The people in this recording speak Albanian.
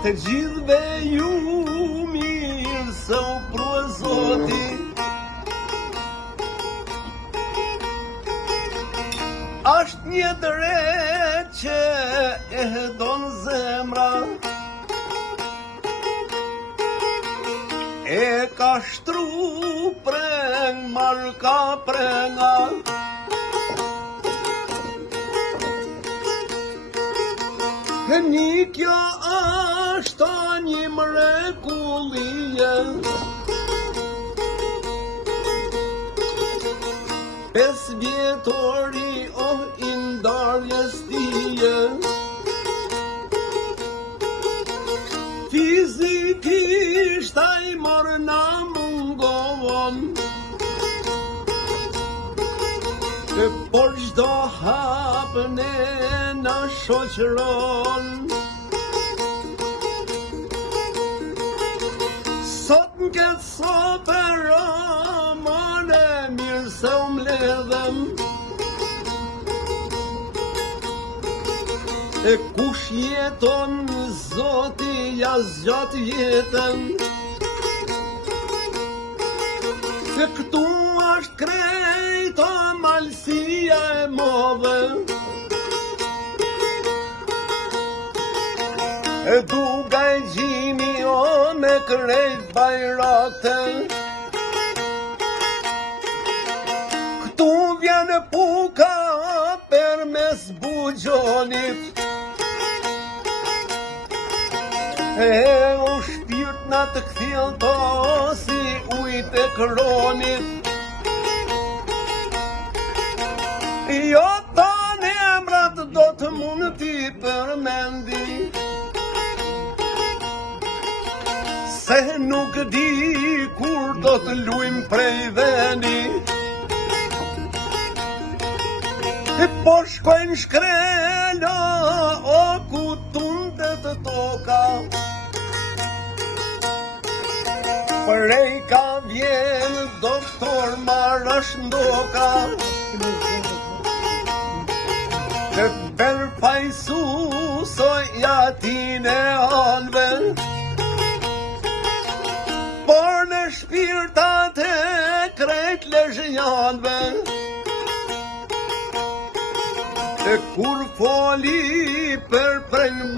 Të gjithve ju mirë se u prua Zoti, Ashtë një drejt që e hedon zemra, e ka shtru preng, marka prenga, një kjo është një mrekullie, 5 vjetori i ndarjes tije, fizikisht ai morë na mungovon, por çdo hapën e na shoqëron. Sot n'ket sopera, mane mirë se u mbledhem, e kush jeton Zoti ja zgjat jetën, se këtu është krejt malësia e move, e duga e gjimi o me krejt bajrakte, këtu vjen puka per mes bugjonit, e u shpirt na të kthjell to si ujt e kronit, jo tonë emrat do të mund t'i përmendi, se nuk di kur do të luajm prej vendi, po shkojnë shkrela o ku tundet toka, prej ka vjen doktor Marash Ndoka, të përfajsu sojatin e alve, por në shpirtat e krejt lezhjanve, e kur foli për prejnë